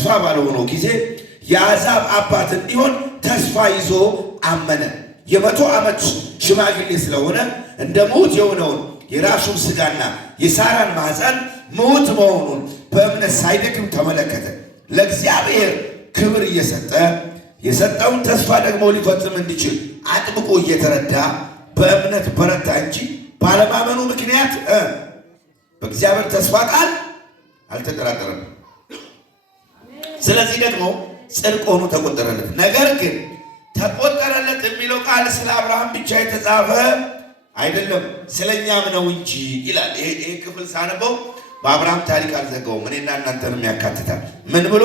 ተስፋ ባልሆነው ጊዜ የአሕዛብ አባት እንዲሆን ተስፋ ይዞ አመነ። የ100 ዓመት ሽማግሌ ስለሆነ እንደ ምውት የሆነውን የራሱን ሥጋና የሳራን ማኅፀን ምውት መሆኑን በእምነት ሳይደክም ተመለከተ። ለእግዚአብሔር ክብር እየሰጠ የሰጠውን ተስፋ ደግሞ ሊፈጽም እንዲችል አጥብቆ እየተረዳ በእምነት በረታ እንጂ ባለማመኑ ምክንያት በእግዚአብሔር ተስፋ ቃል አልተጠራጠረም። ስለዚህ ደግሞ ጽድቅ ሆኖ ተቆጠረለት። ነገር ግን ተቆጠረለት የሚለው ቃል ስለ አብርሃም ብቻ የተጻፈ አይደለም፣ ስለኛም ነው እንጂ ይላል። ይሄ ክፍል ሳነበው በአብርሃም ታሪክ አልዘጋውም፣ እኔና እናንተንም ያካትታል። ምን ብሎ?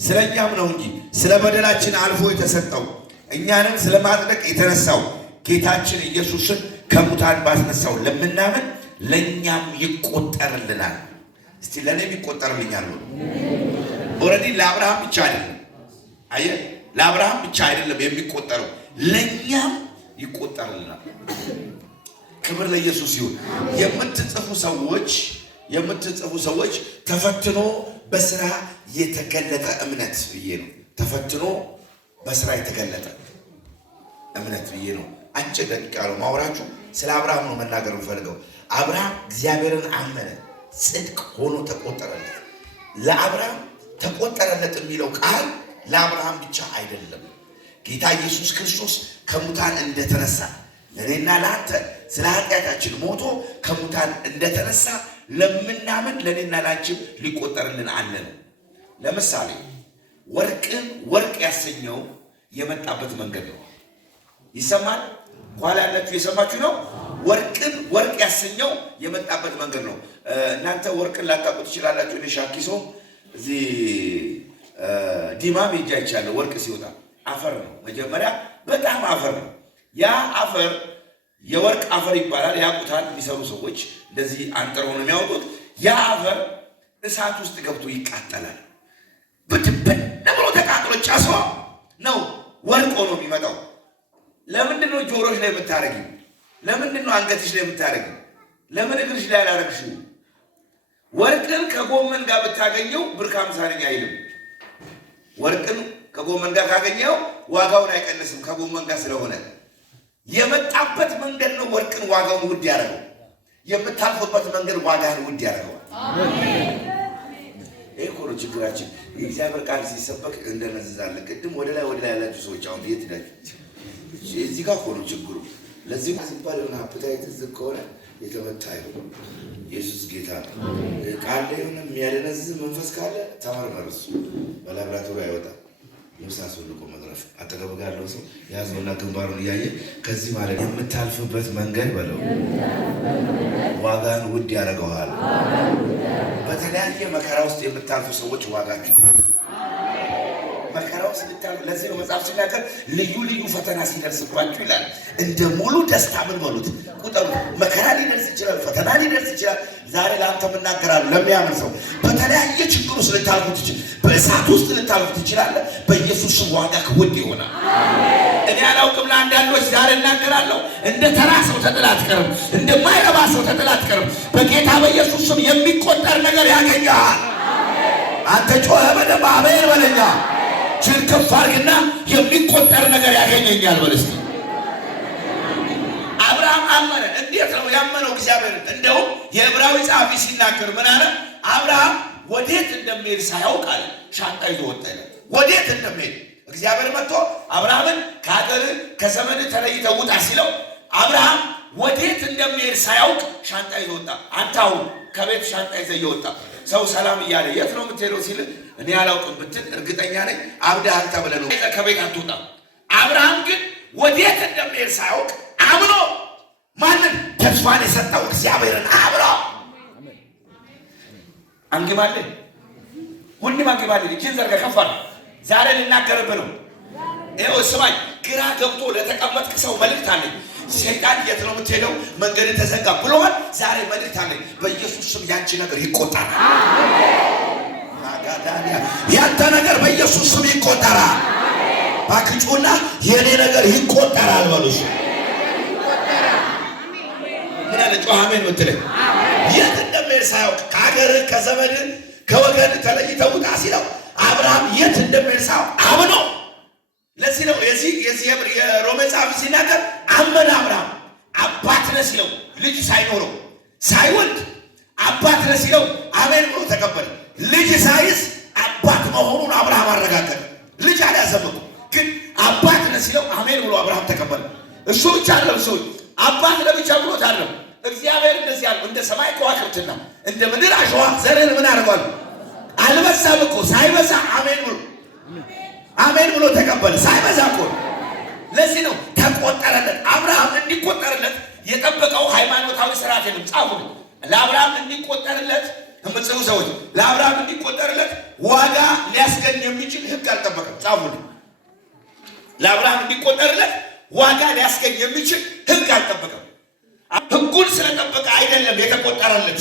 ስለኛም ነው እንጂ ስለ በደላችን አልፎ የተሰጠው እኛንም ስለማጽደቅ የተነሳው ጌታችን ኢየሱስን ከሙታን ባስነሳው ለምናምን ለኛም ይቆጠርልናል። እስቲ ለኔም ይቆጠርልኛል። ኦሬዲ ለአብርሃም ብቻ አይደለም። አየ ለአብርሃም ብቻ አይደለም የሚቆጠረው፣ ለኛም ይቆጠርልናል። ክብር ለኢየሱስ ይሁን። የምትጽፉ ሰዎች ተፈትኖ በስራ የተገለጠ እምነት ብዬ ነው። ተፈትኖ በስራ የተገለጠ እምነት ብዬ ነው። አጭር ደቂቃ ነው ማውራችሁ። ስለ አብርሃም ነው መናገር የምፈልገው። አብርሃም እግዚአብሔርን አመነ፣ ጽድቅ ሆኖ ተቆጠረለት። ለአብርሃም ተቆጠረለት የሚለው ቃል ለአብርሃም ብቻ አይደለም። ጌታ ኢየሱስ ክርስቶስ ከሙታን እንደተነሳ ለእኔና ለአንተ ስለ ኃጢአታችን ሞቶ ከሙታን እንደተነሳ ለምናምን ለእኔና ላንቺም ሊቆጠርልን አለን። ለምሳሌ ወርቅን ወርቅ ያሰኘው የመጣበት መንገድ ነው። ይሰማል? ኋላ ያላችሁ የሰማችሁ ነው። ወርቅን ወርቅ ያሰኘው የመጣበት መንገድ ነው። እናንተ ወርቅን ላታውቁ ትችላላችሁ። እኔ ሻኪሶ እዚህ ዲማ ሜጃ ይቻለ ወርቅ ሲወጣ አፈር ነው። መጀመሪያ በጣም አፈር ነው። ያ አፈር የወርቅ አፈር ይባላል። ያውቁታል የሚሰሩ ሰዎች፣ እንደዚህ አንጥረው ነው የሚያወጡት። ያ አፈር እሳት ውስጥ ገብቶ ይቃጠላል። ብትብን ብሎ ተቃጥሎ ጨሶ ነው ወርቅ ሆኖ የሚመጣው። ለምንድን ነው ጆሮሽ ላይ የምታረጊው? ለምንድን ነው አንገትሽ ላይ የምታረጊው? ለምን እግርሽ ላይ አላረግሽው? ወርቅን ከጎመን ጋር ብታገኘው ብር ከ50 አይልም። ወርቅን ከጎመን ጋር ካገኘው ዋጋውን አይቀንስም፣ ከጎመን ጋር ስለሆነ። የመጣበት መንገድ ነው ወርቅን ዋጋውን ውድ ያደረገው። የምታልፍበት መንገድ ዋጋን ውድ ያደረገው። ይሄ እኮ ነው ችግራችን። የእግዚአብሔር ቃል ሲሰበክ እንደነዝዛለን። ቅድም ወደ ላይ ያላችሁ ሰዎች አሁን የት ሄዳችሁ? እዚህ ጋር እኮ ነው ችግሩ። ለዚህ ሲባል የሆነ አፕታይት ዝቅ ከሆነ የተመታ ይሆን። ኢየሱስ ጌታ ቃል ላይ የሆነ የሚያደነዝዝ መንፈስ ካለ ተመርመር። እሱ በላብራቶሪ አይወጣም። ሙሳስ ሁሉ መድረፍ አጠገብ ጋር ያለው ሰው ያዘውና ግንባሩን እያየ ከዚህ ማለት የምታልፍበት መንገድ በለው ዋጋን ውድ ያደርገዋል። በተለያየ መከራ ውስጥ የምታልፉ ሰዎች ዋጋችሁ መከራ ውስጥ ልታልፉ። ለዚህ ነው መጽሐፍ ሲናገር ልዩ ልዩ ፈተና ሲደርስባችሁ ይላል እንደ ሙሉ ደስታ ምን በሉት ቁጠሩ። መከራ ሊደርስ ይችላል፣ ፈተና ሊደርስ ይችላል። ዛሬ ለአንተ የምናገራለሁ ለሚያምን ሰው በተለያየ ችግር ውስጥ ልታልፉ ትችላል፣ በእሳት ውስጥ ልታልፉ ትችላለህ። በኢየሱስ ስም ዋጋ ውድ ይሆናል። እኔ አላውቅም፣ ለአንዳንዶች ዛሬ እናገራለሁ። እንደ ተራ ሰው ተጥላ አትቀርም፣ እንደማይረባ ሰው ተጥላ አትቀርም። በጌታ በኢየሱስ ስም የሚቆጠር ነገር ያገኘሃል። አንተ ጮኸ በደንብ አሜን በለኛ። ችል ከፍ አድርግና የሚቆጠር ነገር ያገኘኛል በል እስኪ። አብርሃም አመነ። እንዴት ነው ያመነው? እግዚአብሔርን። እንደውም የዕብራዊ ጸሐፊ ሲናገር ምን አለ? አብርሃም ወዴት እንደሚሄድ ሳያውቅ አለ ሻንጣ ይዞ ወጣ። ወዴት እንደሚሄድ እግዚአብሔር መጥቶ አብርሃምን ከሀገር ከዘመድ ተለይተህ ውጣ ሲለው አብርሃም ወዴት እንደሚሄድ ሳያውቅ ሻንጣ ይዞ ወጣ። አንተ አሁን ከቤት ሻንጣ ይዘህ እየወጣ ሰው ሰላም እያለ የት ነው የምትሄደው ሲል እኔ አላውቅም ብትል እርግጠኛ ነኝ አብደሃል ተብለህ ነው ከቤት አትወጣም። አብርሃም ግን ወዴት እንደሚሄድ ሳያውቅ አምኖ ማንን ተስፋን የሰጠው እግዚአብሔርን አምኖ አንግባለን። ሁሉም አንግባለን። እጅን ዘርጋ ከፋል። ዛሬ ልናገርብህ ነው። ይኸው ስማኝ፣ ግራ ገብቶ ለተቀመጥክ ሰው መልእክት አለኝ። ሰይጣን የት ነው የምትሄደው? መንገድ ተዘጋ ብሎሃል። ዛሬ መልእክት አለኝ። በኢየሱስ ስም ያንቺ ነገር ይቆጠራል። ያንተ ነገር በኢየሱስ ስም ይቆጠራል። ባክጩና የኔ ነገር ይቆጠራል በሉሽ። ምን አለ ጮህ አሜን የምትለኝ? የት እንደሚሄድ ሳያውቅ ከሀገር ከዘመድ ከወገን ተለይተህ ውጣ ሲለው አብርሃም እንደሚርሳው አምኖ ለዚህ ነው የዚህ የሮሜ ጸሐፊ ሲናገር አመነ አብርሃም አባት ነህ ሲለው ልጅ ሳይኖረው ሳይወልድ አባት ነህ ሲለው አሜን ብሎ ተቀበለ። ልጅ ሳይዝ አባት መሆኑን አብርሃም አረጋገጠ። ልጅ አልያዘም ግን አባት ነህ ሲለው አሜን ብሎ አብርሃም ተቀበለ። እሱ ብቻ አይደለም ሰው አባት ለብቻ ብሎት አይደለም። እግዚአብሔር እንደዚህ ያለው እንደ ሰማይ ከዋክብትና እንደ ምድር አሸዋ ዘርን ምን አድርጓል? አልበዛም እኮ ሳይበዛ አሜን ብሎ ተቀበለ። ሳይበዛ እኮ ለዚህ ነው ተቆጠረለት። አብርሃም እንዲቆጠርለት የጠበቀው ሃይማኖታዊ ስርዓት የለም። ጻፉ። ለአብርሃም እንዲቆጠርለት የምትጽፉ ሰዎች ለአብርሃም እንዲቆጠርለት ዋጋ ሊያስገኝ የሚችል ህግ አልጠበቀም። ጻፉ። ለአብርሃም እንዲቆጠርለት ዋጋ ሊያስገኝ የሚችል ህግ አልጠበቀም። ህጉን ስለጠበቀ አይደለም የተቆጠረለት።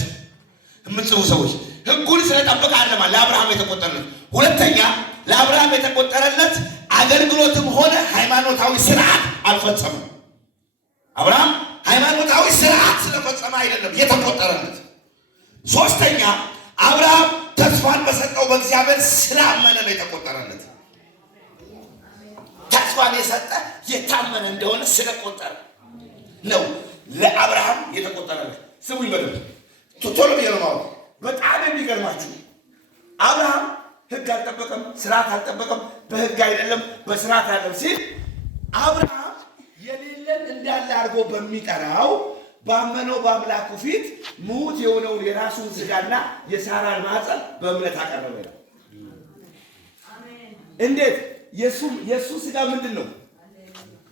የምትጽፉ ሰዎች ህጉን ስለጠበቀ አይደለም ለአብርሃም የተቆጠረለት። ሁለተኛ ለአብርሃም የተቆጠረለት አገልግሎትም ሆነ ሃይማኖታዊ ስርዓት አልፈጸመም። አብርሃም ሃይማኖታዊ ስርዓት ስለፈጸመ አይደለም የተቆጠረለት። ሶስተኛ አብርሃም ተስፋን በሰጠው በእግዚአብሔር ስላመነ ነው የተቆጠረለት። ተስፋን የሰጠ የታመነ እንደሆነ ስለቆጠረ ነው ለአብርሃም የተቆጠረለት። ስሙ ይመደብ ቶሎ ብየረማው በጣም የሚገርማችሁ አብርሃም ህግ አልጠበቀም፣ ስርዓት አልጠበቀም። በህግ አይደለም በስርዓት አይደለም ሲል አብርሃም የሌለን እንዳለ አድርጎ በሚጠራው ባመነው በአምላኩ ፊት ሙት የሆነውን የራሱን ስጋና የሳራን ማህፀን በእምነት አቀረበ። እንዴት? የሱ ስጋ ምንድን ነው?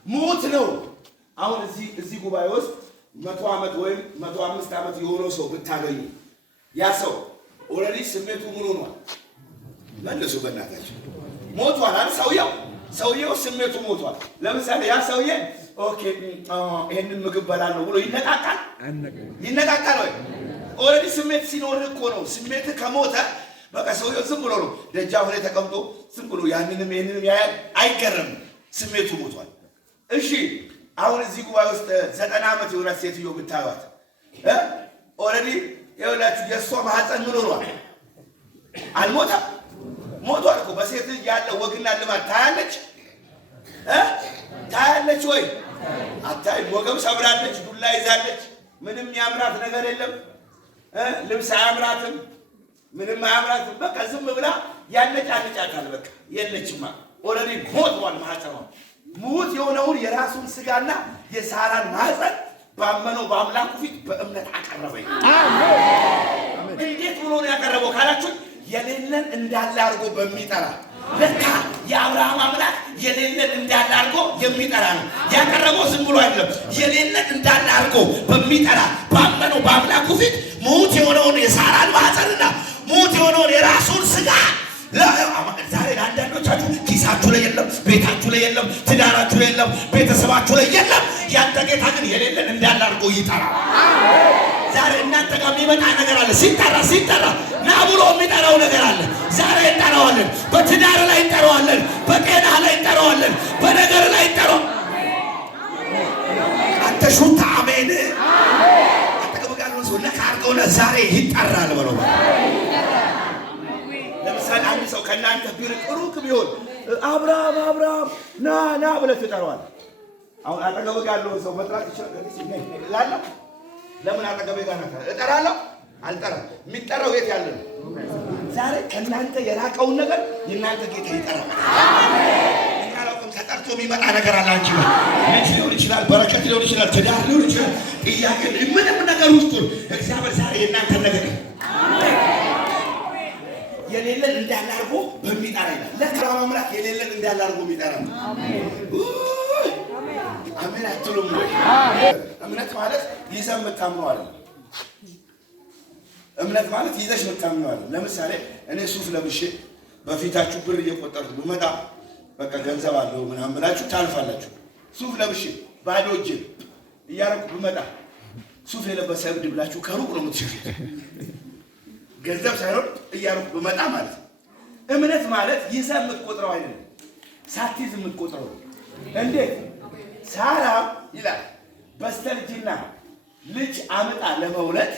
ሙት ነው። አሁን እዚህ ጉባኤ ውስጥ 100 ዓመት ወይም 105 ዓመት የሆነው ሰው ብታገኙ ያ ሰው ኦልሬዲ ስሜቱ ምን ሆኗል? መልሱ በእናታችሁ ሞቷል አይደል? ሰውየው ስሜቱ ሞቷል። ለምሳሌ ያ ሰውዬ ኦኬ ይሄንን ምግብ በላለሁ ብሎ ይነቃቃል ወይ? ኦልሬዲ ስሜት ሲኖር እኮ ነው። ስሜት ከሞተ በቃ ሰውየው ዝም ብሎ ነው ደጃፍ ላይ ተቀምጦ ዝም ብሎ ያንንም ይሄንንም ያያል፣ አይገርምም። ስሜቱ ሞቷል። እሺ አሁን እዚህ ጉባኤ ውስጥ 90 ዓመት የሆነች ሴትዮ ብታዩት ኦልሬዲ ይኸውላችሁ የእሷ ማህፀን ምን ሆኗል? አልሞተም፣ ሞቷል እኮ። በሴት ልጅ ያለው ወግና ልማድ ታያለች ወይ? አታይም። ወገብ ሰብራለች፣ ዱላ ይዛለች። ምንም ያምራት ነገር የለም። ልብስ አያምራትም፣ ምንም አያምራትም። በቃ ዝም ብላ ያነጫነጫታል። በቃ የለችማ። ኦልሬዲ ሞቷል ማህፀኗ። ሙት የሆነውን የራሱን ስጋና የሳራን ማህፀን ባመነው በአምላኩ ፊት በእምነት አቀረበ። አሜን። እንዴት ብሎ ነው ያቀረበው ካላችሁ የሌለን እንዳለ አድርጎ በሚጠራ ለካ የአብርሃም አምላክ የሌለን እንዳለ አድርጎ የሚጠራ ነው ያቀረበው። ዝም ብሎ አይደለም። የሌለን እንዳለ አድርጎ በሚጠራ ባመነው በአምላኩ ፊት ሙት የሆነውን የሳራን ማህፀንና ሙት የሆነውን የራሱን ስጋ ዛሬ ለአንዳንዶቻችሁ ኪሳችሁ ላይ የለም፣ ቤታችሁ ላይ የለም፣ ትዳራችሁ ላይ የለም፣ ቤተሰባችሁ ላይ የለም። ያንተ ጌታ ግን የሌለን እንዳለ አድርጎ ይጠራል። ዛሬ እናንተ ጋር የሚመጣ ነገር አለ። ሲጠራ ና ብሎ የሚጠራው ነገር አለ። ዛሬ እንጠራዋለን። በትዳር ላይ እንጠራዋለን፣ በጤና ላይ እንጠራዋለን፣ በነገር ላይ እንጠራዋለን። አንተ ሹታ አሜን። አንተ ከበጋሉ ሰው ለካርገውና ዛሬ ይጠራል ብለው ለምሳሌ አንድ ሰው ከእናንተ ቢርቅ ሩቅ ቢሆን አብርሃም ና ብለህ ትጠራዋለህ። አሁን አጠገብህ ያለውን ሰው መጥራት ይችላል። ለምን አጠገብህ ጋር እጠራለሁ? አልጠራም። የሚጠራው የት ያለ ነው? ዛሬ ከእናንተ የራቀውን ነገር የእናንተ ጌታ ይጠራል። አሜን። ተጠርቶ የሚመጣ ነገር አለ። አንቺ ልጅ ሊሆን ይችላል፣ በረከት ሊሆን ይችላል፣ ትዳር ሊሆን ይችላል፣ ጥያቄ ምንም ነገር ውስጥ እግዚአብሔር ዛሬ የእናንተ ነገር የሌለን እንዳለ አድርጎ በሚጠራ ይላል። ለክራም አምላክ የሌለን እንዳለ አድርጎ የሚጠራ ነው። አሜን አትሉም ወይ? እምነት ማለት ይዘህ የምታምነው አይደለም። እምነት ማለት ይዘሽ የምታምነው አይደለም። ለምሳሌ እኔ ሱፍ ለብሼ በፊታችሁ ብር እየቆጠርኩ ብመጣ በቃ ገንዘብ አለው ምናምን ብላችሁ ታልፋላችሁ። ሱፍ ለብሼ ባዶ እጄን እያረኩ ብመጣ ሱፍ የለበሰ እብድ ብላችሁ ከሩቅ ነው የምትሸሹት። ገንዘብ ሳይሆን እያረኩ ብመጣ ማለት ነው። እምነት ማለት ይዘህ የምትቆጥረው አይደለም፣ ሳትይዝ የምትቆጥረው። እንዴት? ሳራ ይላል በስተርጅና ልጅ አምጣ ለመውለድ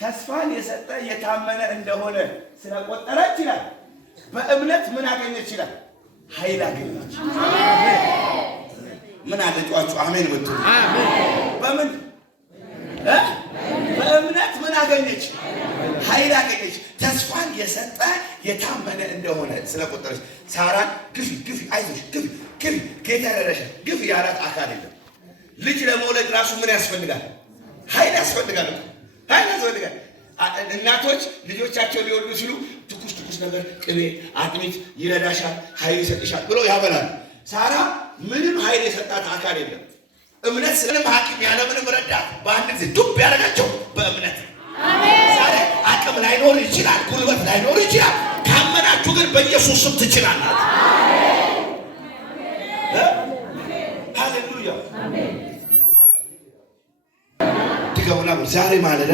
ተስፋን የሰጠ የታመነ እንደሆነ ስለቆጠረች ይላል በእምነት ምን አገኘች ይላል? ኃይል አገኘች። ምን አለጫችሁ? አሜን ብትሉ በምን በእምነት ምን አገኘች? ኃይል አገኘች። ተስፋን የሰጠ የታመነ እንደሆነ ስለቆጠረች ሳራን ግፊ አይዞሽ ግፊ ጌታ ያደረሻል ግፊ ያላት አካል የለም። ልጅ ለመውለድ ራሱ ምን ያስፈልጋል? ኃይል ያስፈልጋል። እናቶች ልጆቻቸው ሊወልዱ ሲሉ ትኩስ ነገር ቅቤ አጥሚት ይረዳሻል፣ ኃይል ይሰጥሻል ብሎ ያበላል። ሳራ ምንም ኃይል የሰጣት አካል የለም። እምነት ስለምን ሐኪም ያለምንም ረዳት በአንድ ጊዜ ዱብ ያደረጋቸው በእምነት። ዛሬ አቅም ላይኖር ይችላል፣ ጉልበት ላይኖር ይችላል። ካመናችሁ ግን በኢየሱስ ስም ትችላላችሁ። ሃሌሉያ። ድገሙና ዛሬ ማለዳ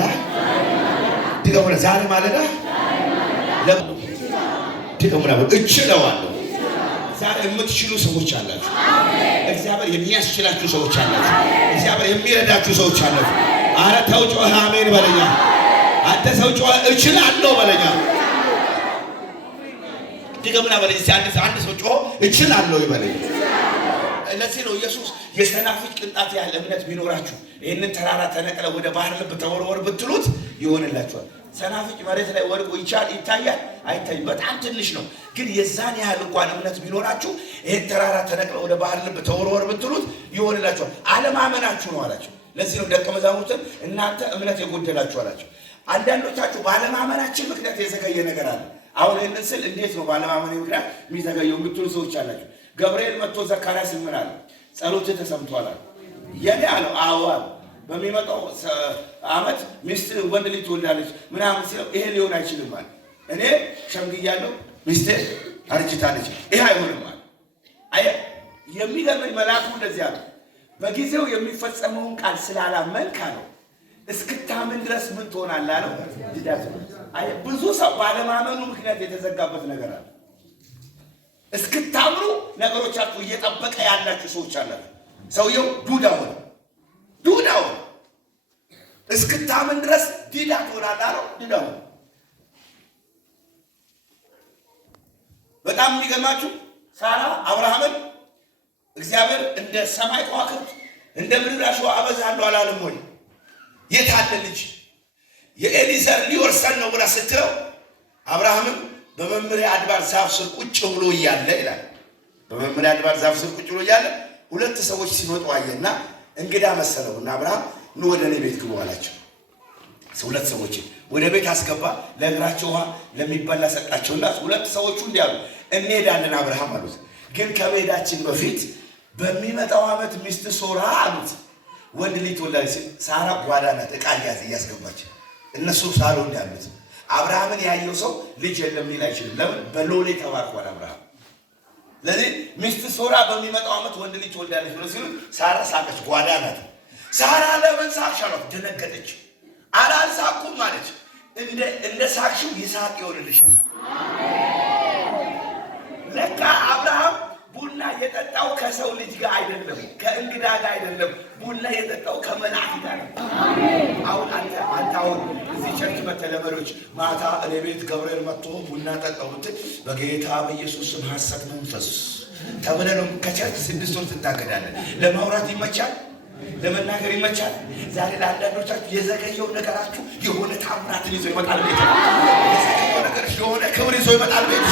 ድገሙና እችለዋለሁ። ዛሬ የምትችሉ ሰዎች አላችሁ። እግዚአብሔር የሚያስችላችሁ ሰዎች አላችሁ። እግዚአብሔር የሚረዳችሁ ሰዎች አላችሁ። አረ ተው ጮኸ አሜን በለኛ። አንተ ሰው ጮኸ እችላለሁ በለኛ። ድገሙና በለኝ። አንድ ሰው ጮኸ እችላለሁ ይበለኝ። ለዚህ ነው ኢየሱስ የሰናፍጭ ቅንጣት ያህል እምነት ቢኖራችሁ ይህንን ተራራ ተነቅለ ወደ ባህር ልብ ተወርወር ብትሉት ይሆንላችኋል። ሰናፍጭ መሬት ላይ ወድቆ ይታያል? አይታይም። በጣም ትንሽ ነው። ግን የዛን ያህል እንኳን እምነት ቢኖራችሁ ይህን ተራራ ተነቅለ ወደ ባህር ልብ ተወርወር ብትሉት ይሆንላችኋል። አለማመናችሁ ነው አላቸው። ለዚህ ነው ደቀ መዛሙርትን እናንተ እምነት የጎደላችሁ አላቸው። አንዳንዶቻችሁ ባለማመናችን ምክንያት የዘገየ ነገር አለ። አሁን ይህንን ስል እንዴት ነው ባለማመን ምክንያት የሚዘገየው የምትሉ ሰዎች አላቸው። ገብርኤል መጥቶ ዘካርያስ ምን አለ? ጸሎትህ ተሰምቷል አለ። የኔ አለው አዎ አለ። በሚመጣው ዓመት ሚስት ወንድ ልጅ ትወልዳለች ምናምን ሲለው ይሄ ሊሆን አይችልም አለ። እኔ ሸምግያለሁ፣ ሚስቴ አርጅታለች፣ ይሄ አይሆንም አለ። አየ የሚገርመኝ መልአኩ እንደዚህ አለ። በጊዜው የሚፈጸመውን ቃል ስላላመንክ አለው እስክታምን ድረስ ምን ትሆናለህ አለው። አየ ብዙ ሰው ባለማመኑ ምክንያት የተዘጋበት ነገር አለ። እስክታምኑ ነገሮቻችሁ እየጠበቀ ያላችሁ ሰዎች አላችሁ። ሰውየው ዱዳ ሆነ። እስክታምን ድረስ ዲዳ ትሆናለህ አለው። ዲዳ ሆነ። በጣም የሚገርማችሁ ሳራ አብርሃምን እግዚአብሔር እንደ ሰማይ ከዋክብት እንደ ምድር አሸዋ አበዛለሁ አላለም ወይ? የት አለ ልጅ የኤሊ ዘር ሊወርሰን ነው ብላ ስትለው አብርሃምን በመምሬ አድባር ዛፍ ስር ቁጭ ብሎ እያለ ይላል። በመምሬ አድባር ዛፍ ስር ቁጭ ብሎ እያለ ሁለት ሰዎች ሲመጡ አየና እንግዳ መሰለውና አብርሃም ኑ ወደ እኔ ቤት ግቡ አላቸው። ሁለት ሰዎች ወደ ቤት አስገባ፣ ለእግራቸው ውሃ ለሚበላ ሰጣቸውና ሁለት ሰዎቹ እንዲህ አሉ፣ እንሄዳለን አብርሃም አሉት። ግን ከመሄዳችን በፊት በሚመጣው ዓመት ሚስት ሶራ አሉት ወንድ ልጅ ትወልዳለች። ሳራ ጓዳ ናት፣ ዕቃ እያስገባች እነሱ ሳሎን ያሉት። አብርሃምን ያየው ሰው ልጅ የለም ሊል አይችልም። ለምን? በሎሌ ተባርኳል አብርሃም። ለዚህ ሚስት ሶራ በሚመጣው ዓመት ወንድ ልጅ ትወልዳለች ብሎ ሲሉ ሳራ ሳቀች፣ ጓዳ ናት። ሳራ ለምን ሳቅሽ አሏት። ደነገጠች። አላልሳኩም ማለች። እንደ ሳቅሽው ይስሐቅ ይሆንልሻል። ለካ አብርሃም ቡና የጠጣው ከሰው ልጅ ጋር አይደለም፣ ከእንግዳ ጋር አይደለም። ቡና የጠጣው ከመላእክት ጋር ነው። አሁን አንተ አሁን እዚህ ቸርች መተለመዶች ማታ እኔ ቤት ገብርኤል መጥቶ ቡና ጠጣው ብትል በጌታ በኢየሱስ ስም ሐሰት መንፈስ ተብለህ ነው ከቸርች 6 ወር ትታገዳለህ። ለማውራት ይመቻል፣ ለመናገር ይመቻል። ዛሬ ለአንዳንዶቻችሁ የዘገየው ነገራችሁ የሆነ ታምራትን ይዞ ይመጣል። ቤት የዘገየው ነገር የሆነ ክብር ይዞ ይመጣል። ቤት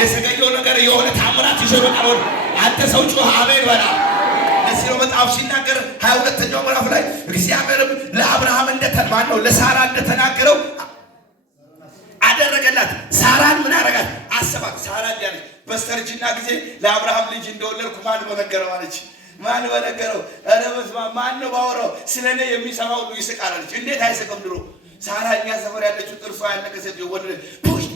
የዘገየው ነገር የሆነ ታምራት ይዞ ይመጣል። አንተ ሰው ጮህ አሜን በላ። ለዚህ ነው መጽሐፍ ሲናገር 22ኛው ምዕራፍ ላይ እግዚአብሔርም ለአብርሃም ነው ለሳራ እንደተናገረው አደረገላት። ሳራን ምን አደረጋት? አሰባት። ሳራ እንዲያለች በስተርጅና ጊዜ ለአብርሃም ልጅ እንደወለድኩ ማን በነገረው አለች። ማን በነገረው? ኧረ በስመ አብ ማን ነው ባወራው? ስለኔ የሚሰማው ሁሉ ይስቃል አለች። እንዴት አይስቅም? ድሮ ሳራ እኛ ሰፈር ያለችው ጥርሷ ያለቀ ሴት ወለደች።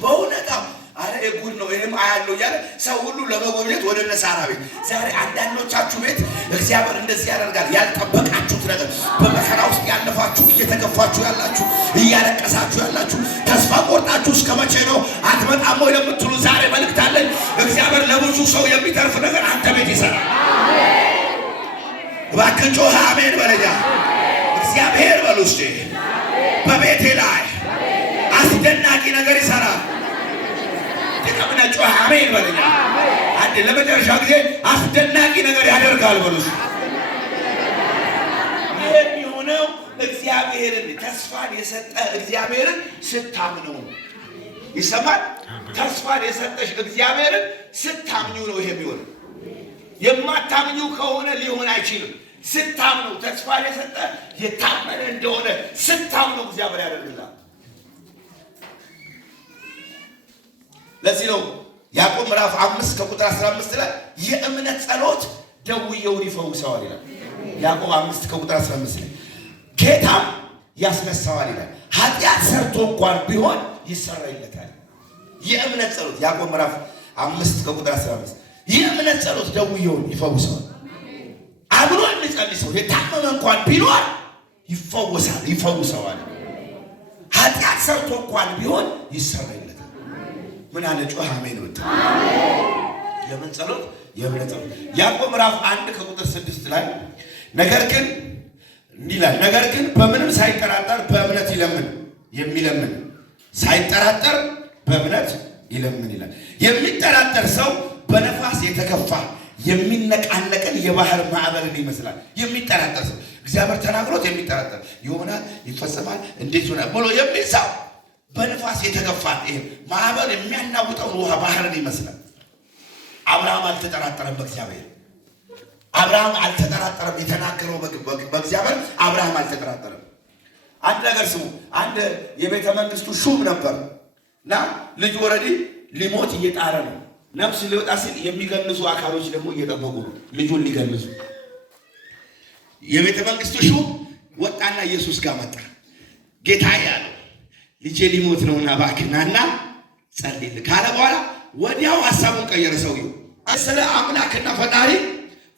በእውነታ አረ ጉድ ነው ይሄም አያለው እያለ ሰው ሁሉ ለመጎብኘት ወደ እነ ሳራ ቤት። ዛሬ አንዳንዶቻችሁ ቤት እግዚአብሔር እንደዚህ ያደርጋል። ያልጠበቃችሁት ነገር በመከራ ውስጥ ያለፋችሁ፣ እየተገፋችሁ ያላችሁ፣ እያለቀሳችሁ ያላችሁ፣ ተስፋ ቆርጣችሁ እስከ መቼ ነው አትመጣም ወይ ለምትሉ ዛሬ መልእክት አለኝ። እግዚአብሔር ለብዙ ሰው የሚተርፍ ነገር አንተ ቤት ይሰራል። እባክህ ጮህ አሜን በለኛ። እግዚአብሔር በሉ እስቲ በቤቴ ላይ አስደናቂ ነገር ይሰራል። ድገምና ጮህ አሜን በለኝ። አንድ ለመጨረሻ ጊዜ አስደናቂ ነገር ያደርጋል በሉስ። የሚሆነው እግዚአብሔርን ተስፋን የሰጠ እግዚአብሔርን ስታምነው ነው። ይሰማል። ተስፋን የሰጠሽ እግዚአብሔርን ስታምኙ ነው ይሄ የሚሆነው። የማታምኙ ከሆነ ሊሆን አይችልም። ስታምነው ተስፋን የሰጠ የታመነ እንደሆነ ስታምነው እግዚአብሔር ያደርግልሃል። ለዚህ ነው ያዕቆብ ምዕራፍ 5 ከቁጥር 15 ላይ የእምነት ጸሎት ደውየውን ይፈውሰዋል ይላል። ያዕቆብ 5 ከቁጥር 15 ላይ ጌታም ያስነሳዋል ይላል። ኃጢአት ሰርቶ እንኳን ቢሆን ይሰረይለታል። የእምነት ጸሎት ያዕቆብ ምዕራፍ 5 ከቁጥር 15 የእምነት ጸሎት ደውየውን ይፈውሰዋል። አብሮ የሚጸልይ ሰው የታመመ እንኳን ቢኖር ይፈውሰዋል። ኃጢአት ሰርቶ እንኳን ቢሆን ይሰረይለታል። ምን አለ ጮህ አሜን ወጣ። የምን ጸሎት? የእምነት ጸሎት። ያዕቆብ ምዕራፍ 1 ከቁጥር 6 ላይ ነገር ግን እንዲላል ነገር ግን በምንም ሳይጠራጠር በእምነት ይለምን። የሚለምን ሳይጠራጠር በእምነት ይለምን ይላል። የሚጠራጠር ሰው በነፋስ የተከፋ የሚነቃነቅን የባህር ማዕበልን ይመስላል። የሚጠራጠር ሰው እግዚአብሔር ተናግሮት የሚጠራጠር ይሆናል፣ ይፈጸማል፣ እንዴት ይሆናል ብሎ የሚል ሰው በነፋስ የተገፋ ይሄ ማዕበል የሚያናውጠውን ውሃ ባህርን ይመስላል። አብርሃም አልተጠራጠረም በእግዚአብሔር። አብርሃም አልተጠራጠረም። የተናገረው በእግዚአብሔር አብርሃም አልተጠራጠረም። አንድ ነገር ስሙ። አንድ የቤተ መንግስቱ ሹም ነበር እና ልጅ ወረዲ ሊሞት እየጣረ ነው። ነፍስ ሊወጣ ሲል የሚገንዙ አካሎች ደግሞ እየጠበቁ ነው ልጁን ሊገንዙ። የቤተ መንግስቱ ሹም ወጣና ኢየሱስ ጋር መጣ። ጌታዬ አለው ልጄ ሊሞት ነውና እባክህ ናና ጸልይልኝ ካለ በኋላ ወዲያው ሐሳቡን ቀየረ። ሰውየው ስለ አምላክና ፈጣሪ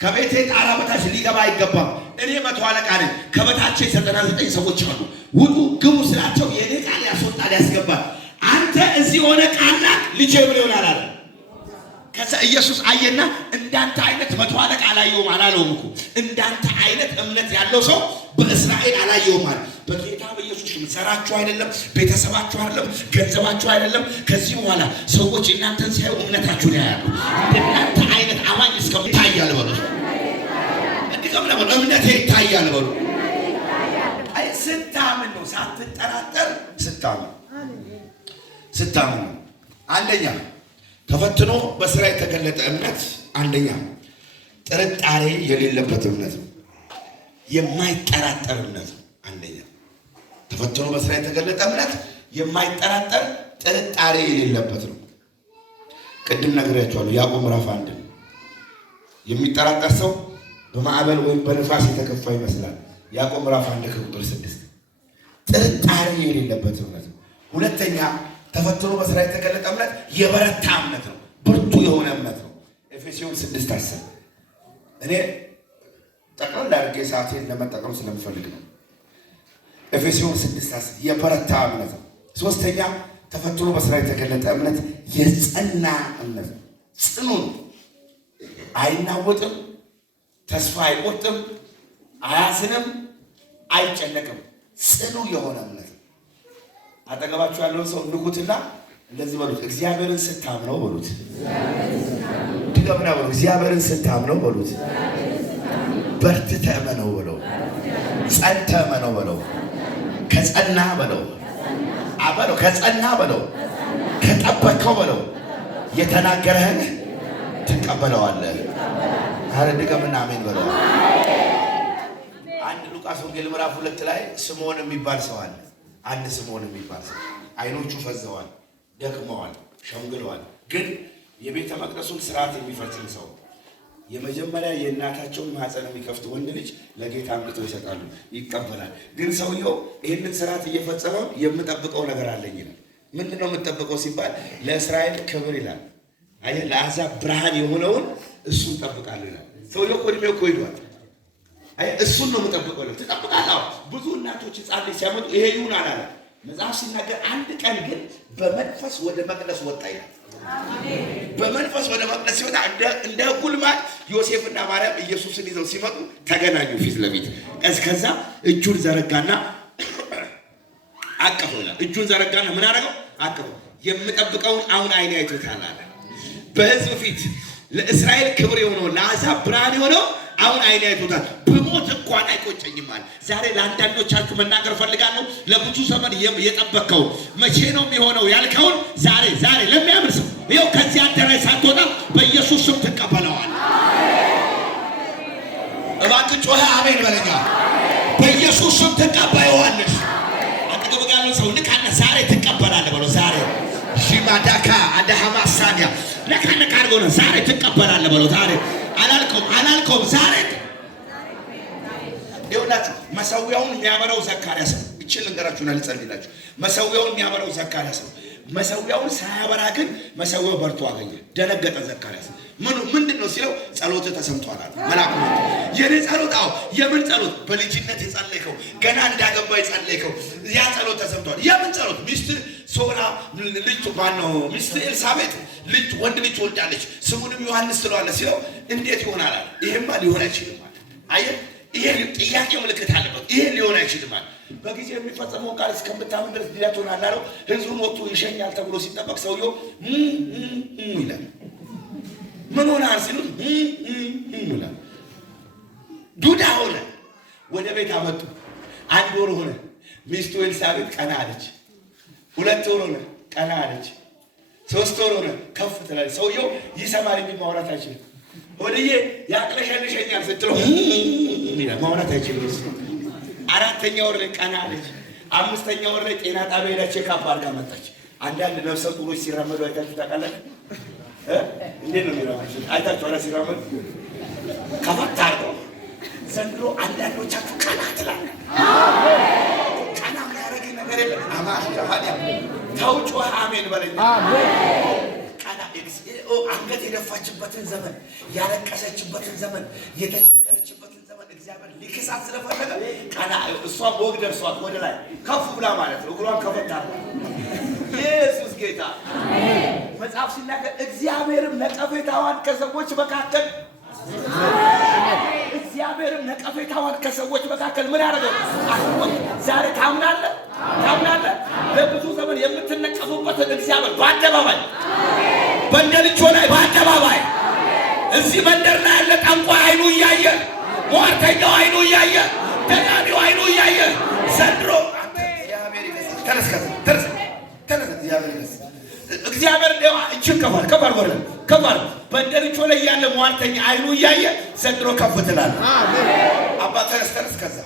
ከቤቴ ጣራ በታች ሊገባ አይገባም። እኔ 100 አለቃ ነኝ። ከበታቼ 99 ሰዎች አሉ። ውጡ ግቡ ስላቸው የኔ ቃል ያስወጣል ያስገባል። አንተ እዚህ ሆነ ቃልና ልጄ ምን ይሆናል አለ። ከዛ ኢየሱስ አየና እንዳንተ አይነት 100 አለቃ አላየውም አላለውም እኮ እንዳንተ አይነት እምነት ያለው ሰው በእስራኤል አላየውም አለ። በጌታ በኢየሱስ ምሰራችሁ አይደለም፣ ቤተሰባችሁ አይደለም፣ ገንዘባችሁ አይደለም። ከዚህ በኋላ ሰዎች እናንተን ሲያዩ እምነታችሁን ያያሉ። እንደናንተ አይነት አማኝ እስከ ይታያል በሉ። እንዲቀም ነው እምነቴ ይታያል በሉ። አይ ስታምን ነው፣ ሳትጠራጠር ስታምን ነው። አንደኛ ተፈትኖ በስራ የተገለጠ እምነት አንደኛ ጥርጣሬ የሌለበት እምነት ነው። የማይጠራጠር እምነት ነው። አንደኛ ተፈትኖ በስራ የተገለጠ እምነት የማይጠራጠር ጥርጣሬ የሌለበት ነው። ቅድም ነግሬያቸዋለሁ። ያዕቆብ ምዕራፍ 1 የሚጠራጠር ሰው በማዕበል ወይም በንፋስ የተከፋ ይመስላል። ያዕቆብ ምዕራፍ 1 ከቁጥር 6 ጥርጣሬ የሌለበት እምነት ነው። ሁለተኛ ተፈትኖ በስራ የተገለጠ እምነት የበረታ እምነት ነው። ብርቱ የሆነ እምነት ነው። ኤፌሶን 6:10 እኔ ጠቅላላ አድርጌ ሰዓቴን ለመጠቀም ስለምፈልግ ነው። ኤፌሶን 6:10 የበረታ እምነት ነው። ሶስተኛ ተፈትኖ በስራ የተገለጠ እምነት የጸና እምነት ነው። ጽኑ ነው። አይናወጥም፣ ተስፋ አይቆርጥም፣ አያዝንም፣ አይጨነቅም። ጽኑ የሆነ እምነት ነው። አጠገባችሁ ያለውን ሰው ንቁትና እንደዚህ በሉት፣ እግዚአብሔርን ስታምነው በሉት። ድገምና በሉ፣ እግዚአብሔርን ስታምነው በሉት። በርትተህ እመነው በለው። ጸንተህ እመነው በለው። ከጸና በለው። አበለው ከጸና በለው። ከጠበቅከው በለው። የተናገረህን ትቀበለዋለህ። አረ ድገምና አሜን በለው። አንድ ሉቃስ ወንጌል ምዕራፍ 2 ላይ ስምዖን የሚባል ሰው አለ። አንድ ስምዖን የሚባል ሰው አይኖቹ ፈዘዋል፣ ደክመዋል፣ ሸምግለዋል። ግን የቤተ መቅደሱን ስርዓት የሚፈጽም ሰው የመጀመሪያ የእናታቸውን ማህፀን የሚከፍት ወንድ ልጅ ለጌታ አምጥተው ይሰጣሉ፣ ይቀበላል። ግን ሰውየው ይህንን ስርዓት እየፈጸመው የምጠብቀው ነገር አለኝ ይላል። ምንድነው የምጠብቀው ሲባል ለእስራኤል ክብር ይላል። አየህ፣ ለአሕዛብ ብርሃን የሆነውን እሱን እጠብቃለሁ ይላል። ሰውየው እኮ እድሜው እኮ ሄዷል። እሱን ነው የምጠብቀው ነው። ትጠብቃለህ? ብዙ እናቶች ሕፃን ልጅ ሲያመጡ ይሄ ይሁን አላለ። መጽሐፍ ሲናገር አንድ ቀን ግን በመንፈስ ወደ መቅደስ ወጣ ይላል። በመንፈስ ወደ መቅደስ ሲወጣ እንደ ሕጉ ልማድ ዮሴፍና ማርያም ኢየሱስን ይዘው ሲመጡ ተገናኙ ፊት ለፊት። ከዛ እጁን ዘረጋና አቀፈው ይላል። እጁን ዘረጋና ምን አደረገው? አቀፈው። የምጠብቀውን አሁን አይኔ አይቶታል አለ። በሕዝብ ፊት ለእስራኤል ክብር የሆነው ለአሕዛብ ብርሃን የሆነው አሁን አይኔ አይቶታል። ብሞት እንኳን አይቆጨኝም አለ። ዛሬ ለአንዳንዶቻችሁ መናገር ፈልጋለሁ። ለብዙ ዘመን የጠበቅከው መቼ ነው የሚሆነው ያልከውን ዛሬ ለሚያምር ሰው ይኸው ከዚህ አዳራሽ ሳትወጣ በኢየሱስ ስም ትቀበለዋል። እባክህ ጮኸ አሜን በለኛ። በኢየሱስ ስም ትቀበለዋለሽ። አጠገብ ያለው ሰው ንካና ዛሬ ትቀበላለህ በለው። ዛሬ ሺማዳካ አዳሃማ ሳዲያ ነካ አድርጎ ነው ዛሬ ትቀበላለህ በለው። ዛሬ አላልከውም ዛሬ ይኸውላችሁ መሰዊያውን የሚያበራው ዘካርያስ ነው። እቺን ልንገራችሁና ልጸልይላችሁ። መሰዊያውን የሚያበራው ዘካርያስ ነው። መሰዊያውን ሳያበራ ግን መሰዊያው በርቶ አገኘ። ደነገጠ ዘካርያስ። ምንድን ነው ሲለው ጸሎት ተሰምቷል አለ መልአኩ። የኔ ጸሎት የምን ጸሎት? በልጅነት የጸለይከው ገና እንዳገባ የጸለይከው ያ ጸሎት ተሰምቷል። የምን ጸሎት? ሚስት ሶራ ልጅ ማነው ሚስት ኤልሳቤጥ ልጅ ወንድ ልጅ ትወልዳለች ስሙንም ዮሐንስ ትለዋለህ ሲለው እንዴት ይሆናል አለ። ይሄማ ሊሆን አይችልም አለ። አየህ ይሄ ጥያቄ ምልክት አለበት። ይሄ ሊሆን አይችልም አለ። በጊዜ የሚፈጸመው ቃል እስከምታምን ድረስ ዲዳ ትሆናለህ አለው። ህዝቡን ወጥቶ ይሸኛል ተብሎ ሲጠበቅ ሰውየው ይላል። ምን ሆነሃል ሲሉት ይላል። ዱዳ ሆነ። ወደ ቤት አመጡ። 1 ወር ሆነ። ሚስቱ ኤልሳቤጥ ቀና አለች። 2 ወር ሆነ፣ ቀና አለች። 3 ወር ሆነ፣ ከፍ ትላለች። ሰውየው ይሰማል እንጂ ማውራት አይችልም። ወዲዬ ያቅለሸልሸኛል ስትለው ማውራት አይችልም። 4ኛ ወር ላይ ቀና አለች። 5ኛ ወር ላይ ጤና ጣቢያ ሄዳ ቼክአፕ አድርጋ መጣች። አንዳንድ ነፍሰ ጡሮች ሲራመዱ አይታችሁ ታውቃላችሁ? እንዴት ነው የሚራመዱት? አይታችሁ አላ ሲራመዱ ከፈታ አድርገው። ዘንድሮ አንዳንዶቻችሁ ቀና ትላለህ። ቀና የሚያደርግ ነገር የለም። አማን ተውጮ አሜን በለኝ። ቀና አንገት የደፋችበትን ዘመን፣ ያለቀሰችበትን ዘመን፣ የተቸገረችበትን ዘመን እግዚአብሔር ሊክሳት ስለፈለገ ቀና እሷ ወግ ደርሷት ወደ ላይ ከፍ ብላ ማለት ነው። እግሯን ከፈታ ኢየሱስ ጌታ። መጽሐፍ ሲናገር እግዚአብሔርም ነቀፌታዋን ከሰዎች መካከል ምን ያደረገው? ዛሬ ታምናለህ? ለብዙ ዘመን የምትነቀፉበትን እግዚአብሔር በአደባባይ በእንደልቾ ላይ በአደባባይ እዚህ መንደር ላይ ያለ ጠንቋይ አይኑ እያየ፣ ሟርተኛው አይኑ እያየ፣ ደጋሚው አይኑ እያየ ዘንድሮ እግዚአብሔር እችን ከፋር በእንደልቾ ላይ ያለ ሟርተኛ አይኑ እያየ ዘንድሮ ከፍ ትላለህ። አባ ተነስ ከዛ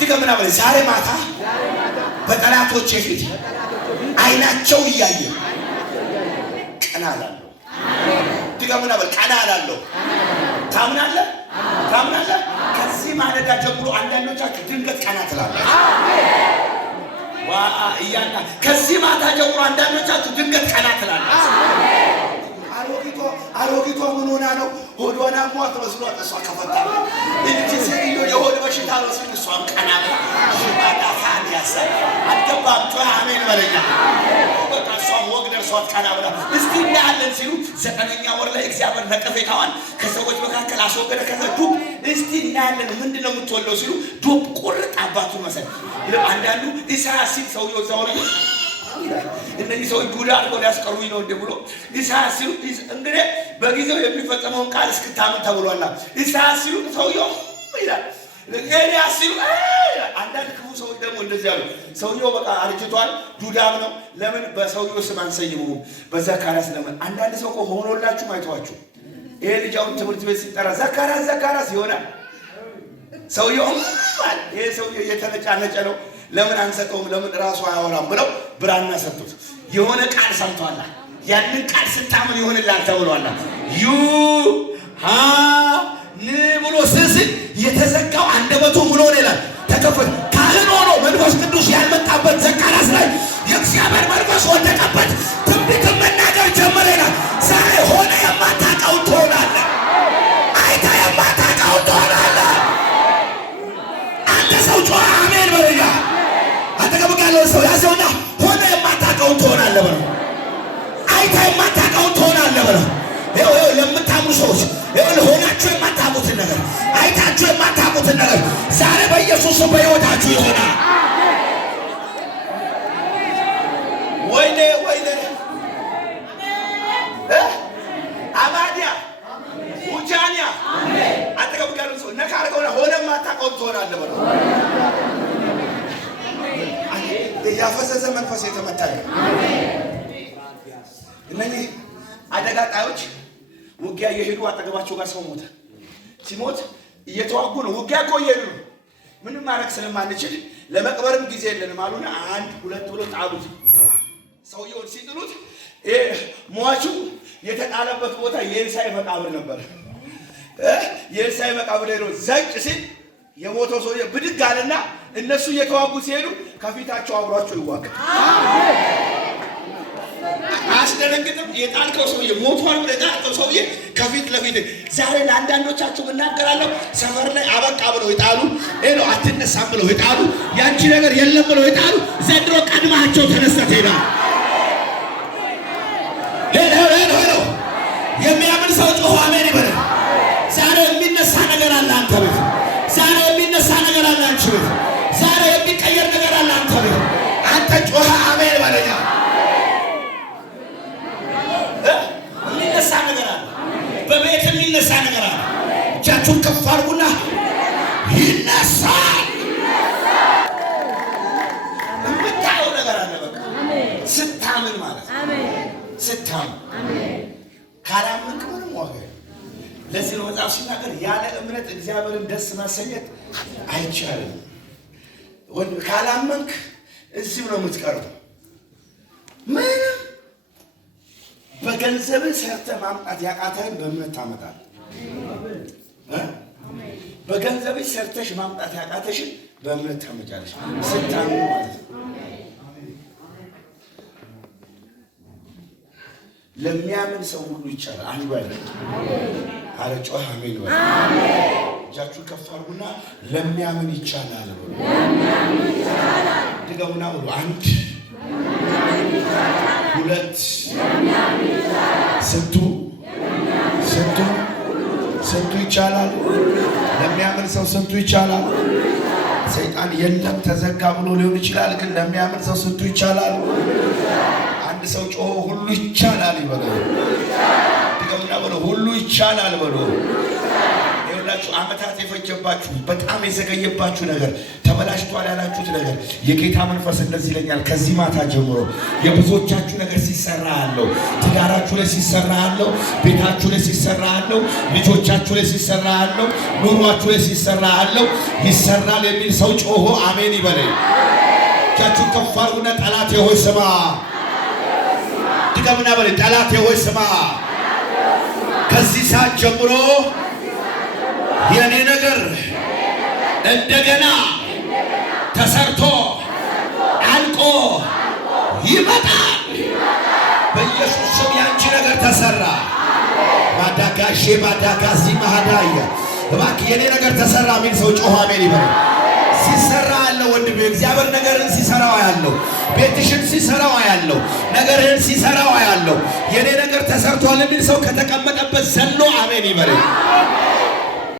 ድገምና በል ዛሬ ማታ በጠላቶቼ ፊት አይናቸው እያየ ቀና እላለሁ። ድገምና በል ቀና እላለሁ። ታምናለህ? ከዚህ ማለዳ ጀምሮ አንዳንዶቻችሁ ድንገት ቀና ትላላችሁ። ከዚህ ማታ ጀምሮ አንዳንዶቻችሁ ድንገት ቀና ትላላችሁ። አሮጊቷ ምን ሆና ነው? ሆዷን አሟት መስሏት እሷ ከፈታ እንጂ ሰይዮ የሆድ በሽታ ነው ሲል እሷም ቀና ብላ ሽባዳፋን ያሰራ አልገባም። አሜን በለኛ። በቃ እሷም ወግ ደርሷት ቀና ብላ እስቲ እናያለን ሲሉ 9ኛ ወር ላይ እግዚአብሔር ነቀፌታዋን ከሰዎች መካከል አስወገደ። ከዛ ዱብ እስቲ እናያለን ምንድነው የምትወልደው ሲሉ ዱብ ቁርጥ አባቱ መሰል አንዳንዱ ኢሳያስ ሲል ሰውየው ዛው ነው እነዚህ ሰዎች ዱዳ አድርገው ሊያስቀሩኝ ነው ብሎ ኢሳያስ ሲሉ እንግዲህ በጊዜው የሚፈጸመውን ቃል እስክታምን ተብሏል። ኢሳያስ ሲሉ ሰውየው ይላል። ኤልያስ ሲሉ አንዳንድ ክፉ ሰዎች ደግሞ እንደዚህ አሉ። ሰውየው በቃ አርጅቷል፣ ዱዳም ነው። ለምን በሰውየው ስም አንሰይሙም? በዘካርያስ ለምን? አንዳንድ ሰው እኮ ሆኖላችሁም አይተዋችሁ። ይሄ ልጅ አሁን ትምህርት ቤት ሲጠራ ዘካርያስ ይሆናል። ሰውየው ይሄ ሰውየው እየተነጫነጨ ነው። ለምን አንሰጠውም? ለምን ራሱ አያወራም ብለው ብራና ሰጡት። የሆነ ቃል ሰምቷል። ያንን ቃል ስታምን ይሆንላል ተብሏል። ብሎ ስስል የተዘጋው አንደበቱ ብሎ ይላል ተከፈተ። ካህን ሆኖ መንፈስ ቅዱስ ያልመጣበት ዘካርያስ ላይ የእግዚአብሔር መንፈስ ወደቀበት። ትንቢት መናገር ጀመረ ይላል። ዛሬ ሆነ የማታውቀውን ትሆናለህ። አይታ የማታውቀውን ትሆናለህ። አንተ ሰው ጮኸ አሜን በለኛ። አጠገብህ ያለውን ሰው ያዘውና ሆነ የማታውቀውን ትሆናለህ በለው። አይታ የማታውቀውን ትሆናለህ በለው። ይኸው ለምታምኑ ሰዎች ሆናችሁ የማታውቁትን ነገር አይታችሁ የማታውቁትን ነገር ዛሬ በኢየሱስ በሕይወታችሁ ይሆናል። ወይኔ ትሆናለህ በለው። ያፈዘዘ መንፈስ የተመታ እነኚህ አደጋ ጣዮች ውጊያ እየሄዱ አጠገባቸው ጋር ሰው ሞተ። ሲሞት እየተዋጉ ነው። ውጊያ እኮ እየሄዱ ነው። ምንም ማድረግ ስለማንችል ለመቅበርም ጊዜ የለንም አሉና 1 2 ብሎ ጣሉት። ሰውየውን ሲጥሉት ሟቹ የተጣለበት ቦታ የኤልሳዕ መቃብር ነበር። የኤልሳዕ መቃብር ሄዶ ዘጭ ሲል የሞተው ሰውዬ ብድግ አለና እነሱ እየተዋጉ ሲሄዱ ከፊታቸው አብሯቸው ይዋጋል። አስደነግጥም። የጣልከው ሰውዬ ሞቷል ብለህ የጣልከው ሰውዬ ከፊት ለፊት ዛሬ ለአንዳንዶቻችሁ እናገራለሁ። ሰፈር ላይ አበቃ ብለው ይጣሉ፣ አትነሳም ብለው ይጣሉ፣ ያንቺ ነገር የለም ብለው ይጣሉ። ዘንድሮ ቀድማቸው ተነስተህ ትሄዳለህ። ሄሎ የሚያምን ሰው ጮኸ አሜን ይበል። ዛሬ የሚነሳ ነገር አለ አንተ ቤት። ዛሬ የሚነሳ ነገር አለ አንቺ ቤት። ዛሬ የሚቀየር ነገር አለ አንተ ቤት። አንተ ጮኸ አሜን በለኛ። የሚነሳ ነገር አለ በቤት የሚነሳ ነገር አለ። እጃችሁን ከፍ አድርጉና ይነሳል። የምታየው ነገር አለ። በቃ ስታምን ማለት ስታምን ካላመንክ ምንም ዋጋ። ለዚህ ነው መጽሐፍ ሲናገር ያለ እምነት እግዚአብሔርን ደስ ማሰኘት አይቻልም። ካላመንክ እዚሁ ነው የምትቀረው። ምንም በገንዘብህ ሰርተህ ማምጣት ያቃተህን በእምነት ታመጣለህ። በገንዘብህ ሰርተሽ ማምጣት ያቃተሽን በእምነት ታመጫለሽ። ስታምን ማለት ነው። ለሚያምን ሰው ሁሉ ይቻላል። አንዱ አይደለም። አረ ጮህ አሜን በል። እጃችሁ ከፍ አድርጉና ለሚያምን ይቻላል በሉ። ድገሙና በሉ። 1 2 ስንቱ ይቻላል? ለሚያምን ሰው ስንቱ ይቻላል? ሰይጣን የለም ተዘጋ ብሎ ሊሆን ይችላል፣ ግን ለሚያምን ሰው ስንቱ ይቻላል? አንድ ሰው ጮሆ ሁሉ ይቻላል ይበለው። ድገሙና በለው። ሁሉ ይቻላል በለው። ይኸውላችሁ ዓመታት የፈጀባችሁ በጣም የዘገየባችሁ ነገር ተበላሽቷል ያላችሁት ነገር የጌታ መንፈስ እንደዚህ ይለኛል። ከዚህ ማታ ጀምሮ የብዙዎቻችሁ ነገር ሲሰራ አለው። ትዳራችሁ ላይ ሲሰራ አለው። ቤታችሁ ላይ ሲሰራ አለው። ልጆቻችሁ ላይ ሲሰራ አለው። ኑሯችሁ ላይ ሲሰራ አለው። ይሰራል የሚል ሰው ጮሆ አሜን ይበለኝ። እጃችሁ ከፍ አድርጉና ጠላቴ ሆይ ስማ። ድገምና በለኝ። ጠላቴ ሆይ ስማ። ከዚህ ሰዓት ጀምሮ የኔ ነገር እንደገና ተሰርቶ አልቆ ይመጣል። በኢየሱስ ስም ያንቺ ነገር ተሰራ። ባዳጋሼ ባዳጋዚ ማሃዳያ እባክህ የኔ ነገር ተሰራ የሚል ሰው ጮኸ አሜን ይበል። ሲሰራ ያለው ወንድሜ እግዚአብሔር ነገርን ሲሰራው ያለው፣ ቤትሽን ሲሰራው ያለው፣ ነገርህን ሲሰራው ያለው የኔ ነገር ተሰርቷል የሚል ሰው ከተቀመጠበት ዘሎ አሜን ይበል።